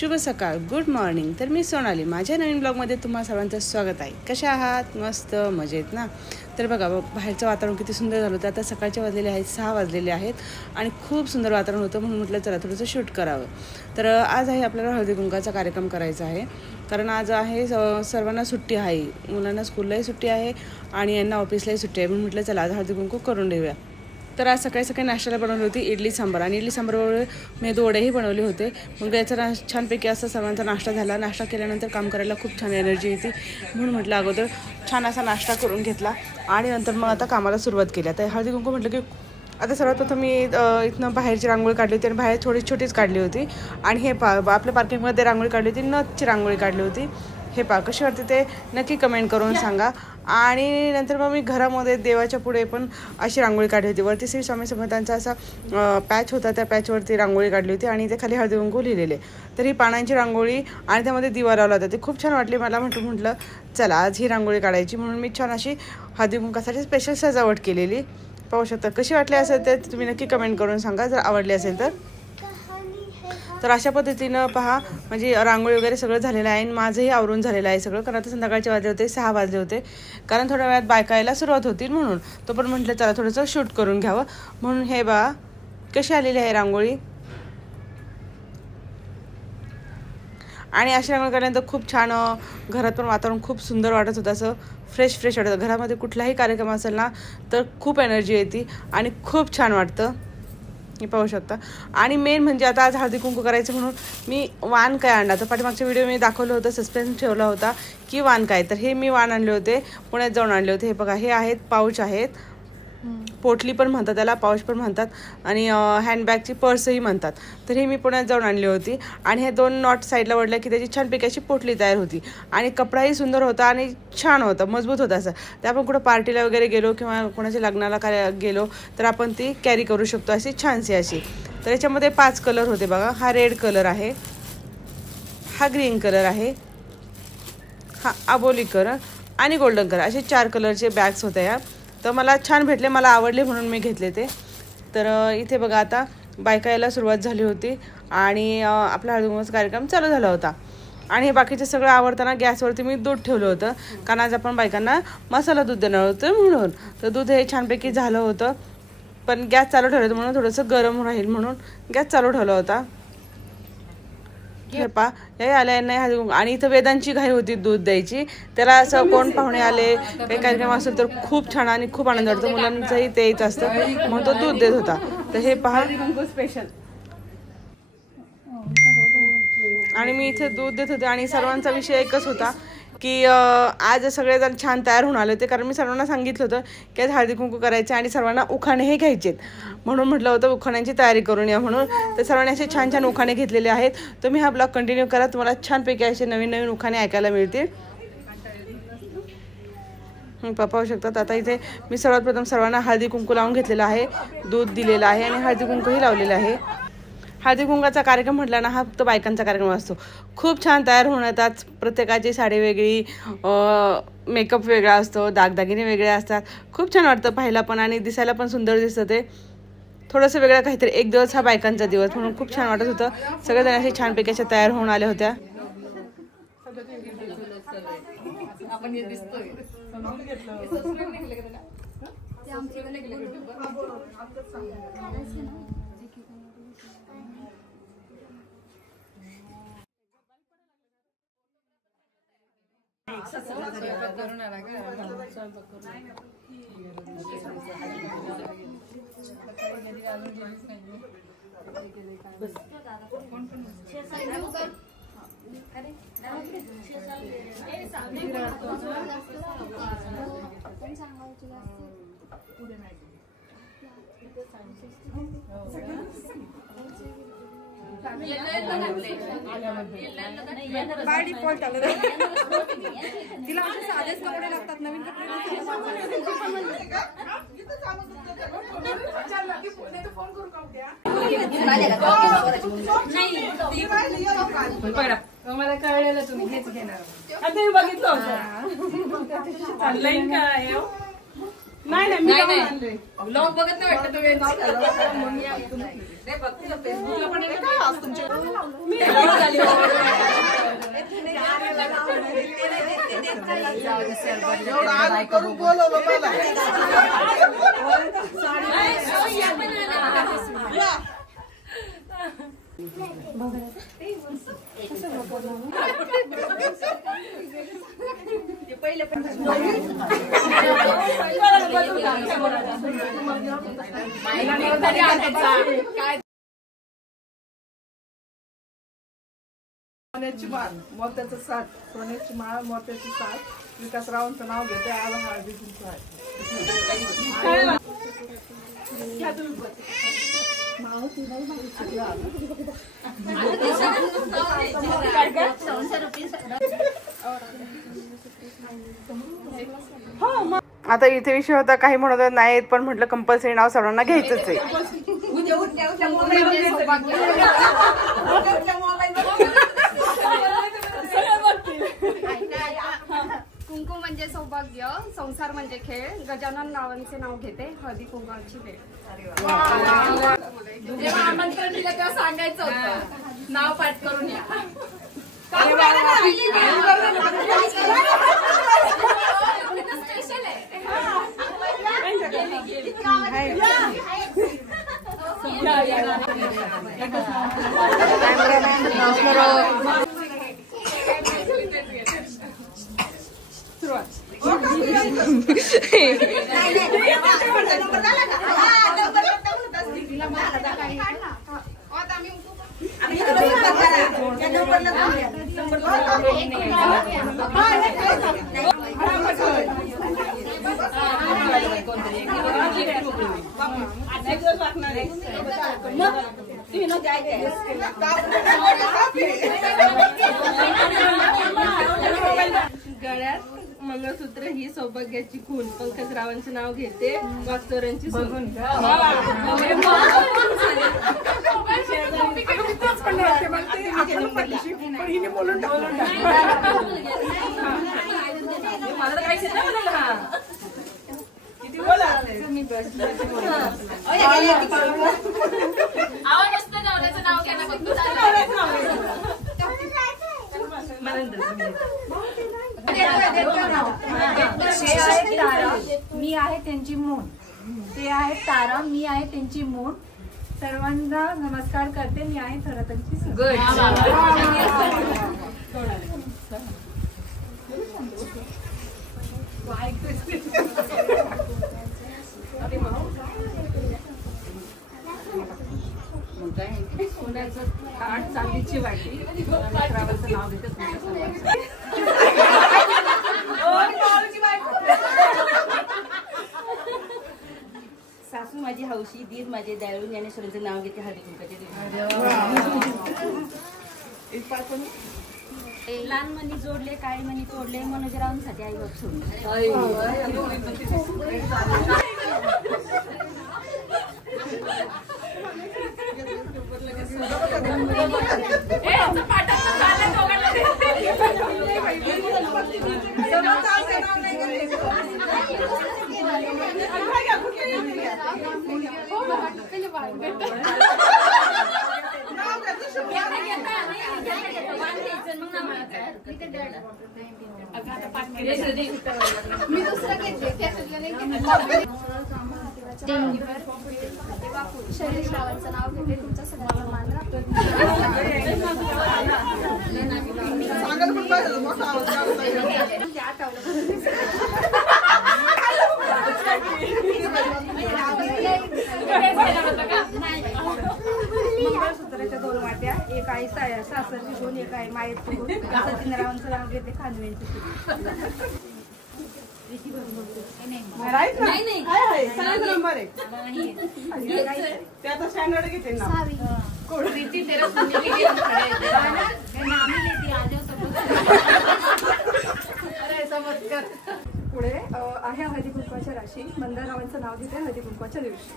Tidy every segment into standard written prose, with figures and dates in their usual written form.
शुभ सकाळ, good morning. तर मी सोनाली, माझ्या नवीन ब्लॉगमध्ये तुम्हा सर्वांचं स्वागत आहे। कशा आहात? मस्त मजेत ना? तर बघा, बाहेरचं वातावरण किती सुंदर झालं होतं। आता सकाळचे वाजलेले आहेत 6 वाजलेले आहेत आणि खूप सुंदर वातावरण होतं, म्हणून म्हटलं चला थोडंसं शूट करावं। तर आज आहे आपल्याला हळदी कुंकाचा कार्यक्रम करायचा आहे, कारण आज आहे सर्वांना सुट्टी आहे, मुलांना स्कूललाही सुट्टी आहे आणि यांना ऑफिसलाही सुट्टी आहे, म्हणून म्हटलं चला आज हळदी कुंकू करून देऊया। तर आज सकाळी सकाळी नाश्त्याला बनवली होती इडली सांबार, आणि इडली सांबारबरोबर मेदू वडेही बनवले होते। मग याचा छानपैकी असा सर्वांचा नाश्ता झाला। नाश्ता केल्यानंतर काम करायला खूप छान एनर्जी येते, म्हणून म्हटलं अगोदर छान असा नाश्ता करून घेतला आणि नंतर मग आता कामाला सुरुवात केली। आता हळदी कुंकू म्हटलं की आता सर्वात प्रथम मी इथनं बाहेरची रांगोळी काढली होती आणि बाहेर थोडी छोटीच काढली होती, आणि हे आपल्या पार्किंगमध्ये रांगोळी काढली होती, नथची रांगोळी काढली होती। हे कशी वाटते ते नक्की कमेंट करून सांगा। आणि नंतर मग मी घरामध्ये देवाच्या पुढे पण अशी रांगोळी काढली होती। वरती श्री स्वामी समर्थांचा असा पॅच होता, त्या पॅचवरती रांगोळी काढली होती आणि ते खाली हळदी कुंकू लिहिलेले। तर ही पानांची रांगोळी आणि त्यामध्ये दिवा लावला होता, ते खूप छान वाटली मला। म्हटलं चला आज ही रांगोळी काढायची, म्हणून मी छान अशी हळदी कुंकासाठी स्पेशल सजावट केलेली। पाहू शकता कशी वाटली असेल तर तुम्ही नक्की कमेंट करून सांगा, जर आवडली असेल तर अशा पद्धतीनं पहा, म्हणजे रांगोळी वगैरे सगळं झालेलं आहे आणि माझंही आवरून झालेलं आहे सगळं, कारण आता संध्याकाळचे वाजले होते 6 वाजले होते, कारण थोड्या वेळात बायका यायला सुरुवात होती, म्हणून तो पण म्हटलं चला थोडंसं शूट करून घ्यावं। म्हणून हे कशी आलेली आहे रांगोळी, आणि अशी रांगोळी काढल्यानंतर खूप छान घरात पण वातावरण खूप सुंदर वाटत होतं, असं फ्रेश फ्रेश वाटतं। घरामध्ये कुठलाही कार्यक्रम असेल ना तर खूप एनर्जी येते आणि खूप छान वाटतं, हे पाहू शकता। आणि मेन म्हणजे आता आज हळदी कुंकू करायचं म्हणून मी वाण काय आणला, तर पाठीमागच्या व्हिडिओ मी दाखवलं होतं, सस्पेन्स ठेवला होता की वाण काय, तर हे मी वाण आणले होते, पुण्यात जाऊन आणले होते। हे बघा, हे आहेत पाऊच आहेत, पोटली पण म्हणतात त्याला, पाऊच पण म्हणतात, आणि हँडबॅगची पर्सही म्हणतात। तर हे मी पुण्यात जाऊन आणली होती, आणि हे 2 नॉट साईडला वडल्या की त्याची छानपैकी अशी पोटली तयार होती, आणि कपडाही सुंदर होता आणि छान होता, मजबूत होता असं। तर आपण कुठं पार्टीला वगैरे गेलो किंवा कोणाच्या लग्नाला गेलो तर आपण ती कॅरी करू शकतो, अशी छानशी अशी। तर याच्यामध्ये 5 कलर होते बघा, हा रेड कलर आहे, हा ग्रीन कलर आहे, हा आबोली कलर आणि गोल्डन कलर, असे 4 कलरचे बॅग्स होत्या या। तर मला छान भेटले, मला आवडले म्हणून मी घेतले ते। तर इथे बघा आता बायका यायला सुरुवात झाली होती आणि आपला हळदी कुंकूचा कार्यक्रम चालू झाला होता। आणि हे बाकीचं सगळं आवडताना गॅसवरती मी दूध ठेवलं होतं, कारण आज आपण बायकांना मसाला दूध देणार होतं म्हणून। तर दूध हे छानपैकी झालं होतं, पण गॅस चालू ठेवलं होतं म्हणून थोडंसं गरम राहील म्हणून गॅस चालू ठेवला होता। हे हे आले नाही हळदी कुंकू, आणि इथं वेदांची घाई होती दूध द्यायची, त्याला असं कोण पाहुणे आले काही कार्यक्रम असेल तर खूप छान आणि खूप आनंद वाटतो, मुलांचंही ते येत असतं म्हणून तो दूध देत होता। तर हे पहा स्पेशल, आणि मी इथे दूध देत होते, आणि सर्वांचा विषय एकच होता की आज सगळेजण छान तयार होऊन आले होते, कारण मी सर्वांना सांगितलं होतं की आज हळदी कुंकू करायचे आणि सर्वांना उखाणेही घ्यायचेत, म्हणून म्हटलं होतं उखाण्यांची तयारी करून या म्हणून। तर सर्वांनी असे छान छान उखाणे घेतलेले आहेत। तुम्ही हा ब्लॉग कंटिन्यू करा, तुम्हाला छानपैकी असे नवीन नवीन उखाणे ऐकायला मिळतील। पाहू शकतात आता इथे मी सर्वात प्रथम सर्वांना हळदी कुंकू लावून घेतलेला आहे, दूध दिलेलं आहे आणि हळदी कुंकूही लावलेलं आहे। हळदी कुंकाचा कार्यक्रम म्हटला ना, हा फक्त बायकांचा कार्यक्रम असतो, खूप छान तयार होऊन येतात, प्रत्येकाची साडी वेगळी, मेकअप वेगळा असतो, दागदागिने वेगळे असतात, खूप छान वाटतं पाहायला पण आणि दिसायला पण सुंदर दिसतं। ते थोडंसं वेगळं काहीतरी, एक दिवस हा बायकांचा दिवस म्हणून खूप छान वाटत होतं। सगळेजण असे छानपैकी अशा तयार होऊन आल्या होत्या। बाय डिफॉल्ट आलं तिला असे साधेच कपडे लागतात, नवीन कपडे मला कळलेलं तुम्ही हेच घेणार, आता मी बघितलं होतं ऑनलाईन काय नाही ब्लॉग बघत नाही वाटतं सोन्याची माळ मोत्याचं साठ, सोन्याची माळ मोत्याची साठ, विकासरावांचं नाव घेते. आला हळदी कुंकू आहे. आता इथे विषय होता काही म्हणत नाहीत, पण म्हटलं कंपल्सरी नाव सर्वांना घ्यायचंच आहे. कुंकू म्हणजे सौभाग्य, संसार म्हणजे खेळ. गजानन रावांचे नाव घेते, हळदी कुंकवाची वेळ. जेव्हा आमंत्रण दिलं तेव्हा सांगायचं होतं नाव पाठ करून या. गळ्यात मंगळसूत्र ही सौभाग्याची खून. पंकजरावांचे नाव घेते, वागचोरांची सून. मी आहे त्यांची मून. ते आहे तारा, मी आहे त्यांची मून. सर्वांना नमस्कार करते, मी आहे थरथरची सून. सोन्याचं ताट, चांदीची वाटी. रावांचं नाव घेते. सासू माझी हौशी, दीर माझे दयाळू, ज्ञानेश्वरांचं नाव घेते, हळदी कुंकाच्या दिवशी. लहान मनी जोडले, काळे मनी तोडले, मनोजरावांसाठी आई बाप सोडले. मी दुसरं घेतले, त्यातलं नाही घेतलं. शैलेश रावांचं नाव घेते, तुमच्या सगळ्यांना मान राखतो. मंगळसूत्राच्या 2 वाट्या, एक आई सासरची सून, एक आई मायेची सून. सचिनरावांचं नाव घेते, खानवेंची सून. नंबर आहे ते आता स्टँडर्ड घेते ना. पुढे आहे हळदी कुंकवाच्या राशी. मंदारावांचं नाव घेते, हळदी कुंकवाच्या दिवशी.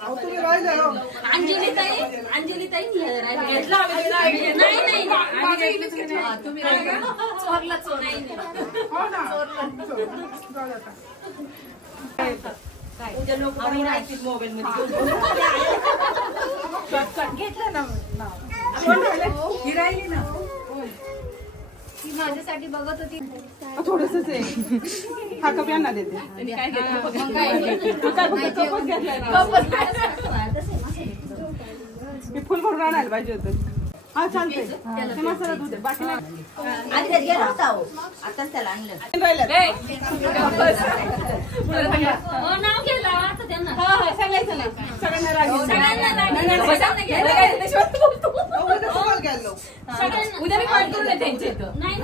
अहो तुम्ही राहिले हो. अंजली ताई घेतला तुम्ही चोरला चोर हो ना जाऊ दे आता. उद्या लोक मोबाईल मध्ये घेतलं ना ही राहिली ना ती माझ्यासाठी बघत होती. थोडंसंच आहे. हा कप यांना देते. मी फुल भरून आणायला पाहिजे होतं. हा चालतंय. ते मसाला दूध आहे. बाकी नाही. आधी गेला होता आताच त्याला आणलं नाव केलं आता त्यांना सांगायचं ना सगळ्यांना राग येतो. उद्या मी कॉल करून त्यांच्या इथं नाही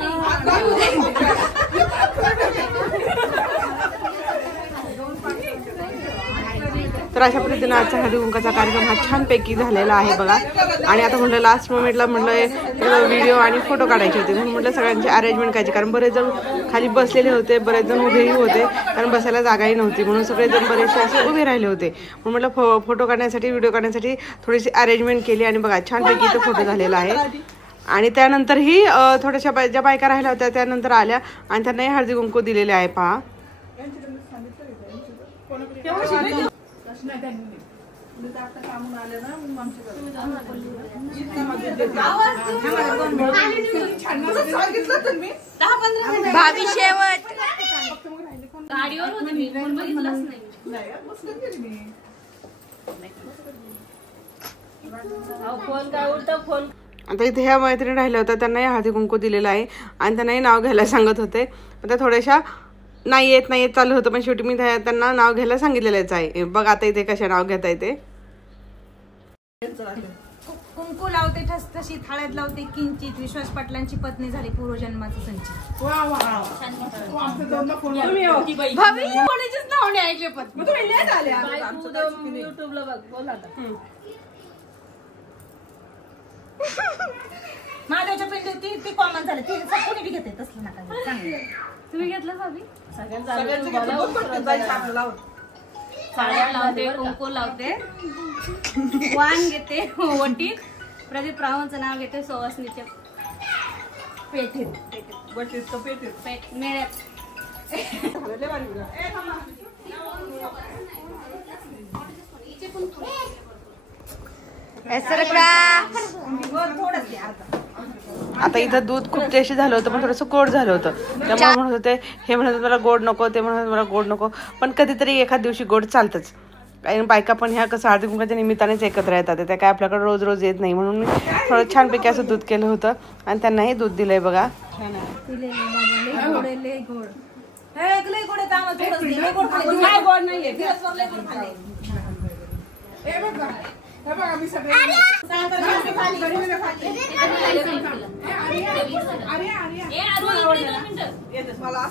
तर अशा पद्धतीने आजचा हळदी कुंकाचा कार्यक्रम हा छानपैकी झालेला आहे बघा. आणि आता म्हटलं लास्ट मोमेंटला म्हटलं व्हिडिओ आणि फोटो काढायचे होते म्हणून म्हटलं सगळ्यांची अरेंजमेंट करायची, कारण बरेच जण खाली बसलेले होते, बरेच जण उभेही होते, कारण बसायला जागाही नव्हती म्हणून सगळेजण बरेचसे असे उभे राहिले होते. म्हणून म्हटलं फोटो काढण्यासाठी व्हिडिओ काढण्यासाठी थोडीशी अरेंजमेंट केली आणि बघा छानपैकी तो फोटो झालेला आहे. आणि त्यानंतरही थोड्याशा ज्या बायका राहिल्या होत्या त्यानंतर आल्या आणि त्यांनाही हळदी कुंकू दिलेले आहे पहा. भाभी शेवट गाडीवर होते मी पण बघितलंच नाही. फोन काय उलट फोन. आता इथे ह्या मैत्रिणी राहिल्या होत्या त्यांनाही हळदी कुंकू दिलेलं आहे आणि त्यांनाही नाव घ्यायला सांगत होते. आता थोड्याशा नाही येत चालू होतं पण शेवटी मी त्यांना नाव घ्यायला सांगितलेलंच आहे. बघ आता इथे कशा नाव घेता येते. कुंकू लावते ठसठशीत हळद लावते किंचित विश्वास पाटलांची पत्नी झाली पूर्वजन्माचं संचित. वा वा आमच्या दोनदा फोन कोणाचेच नाव नाही ऐकले पण तुम्ही लेट आले आता. युट्यूबला बघ बोल आता. महादेवच्या पिंडी होती ती कॉमन झाली ती कोणी बी घेते तसलं नका चांगलं. तुम्ही घेतलं भाभी? साड्या लावते कुंकू लावते वाण घेते ओटीत प्रदीप रावांचं नाव घेते सुवासनीच्या पेटीत मेळ्यात. आता इथं दूध खूप टेस्टी झालं होतं पण थोडंसं गोड झालं होतं त्यामुळे म्हणत होते हे म्हणत होते मला गोड नको ते म्हणत मला गोड नको पण कधीतरी एखाद दिवशी गोड चालतंच. काही बायका पण ह्या कसं हळदी कुंकाच्या निमित्तानेच एकत्र येतात त्या काय आपल्याकडे रोज रोज येत नाही म्हणून मी थोडं छानपैकी असं दूध केलं होतं आणि त्यांनाही दूध दिलंय बघा.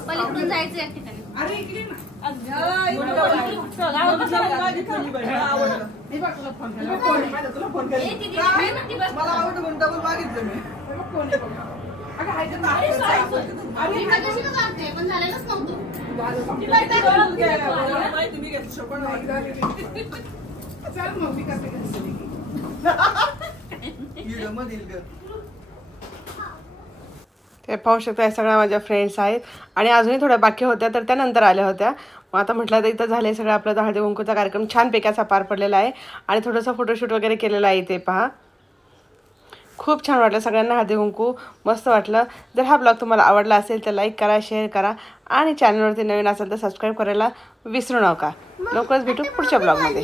पलीकडून जायचं एक ठिकाणी. पण झालेलंच ते पाहू शकता या सगळ्या माझ्या फ्रेंड्स आहेत आणि अजूनही थोड्या बाकी होत्या तर त्यानंतर आल्या होत्या. मग आता म्हटलं तर इथं झालं सगळं आपलं हळदी कुंकूचा कार्यक्रम छानपैकी असा पार पडलेला आहे आणि थोडंसं फोटोशूट वगैरे केलेलं आहे. ते पहा खूप छान वाटलं सगळ्यांना हळदी कुंकू मस्त वाटलं. जर हा ब्लॉग तुम्हाला आवडला असेल तर लाईक करा, शेअर करा आणि चॅनलवरती नवीन असेल तर सबस्क्राईब करायला विसरू नका. लवकरच भेटू पुढच्या ब्लॉगमध्ये.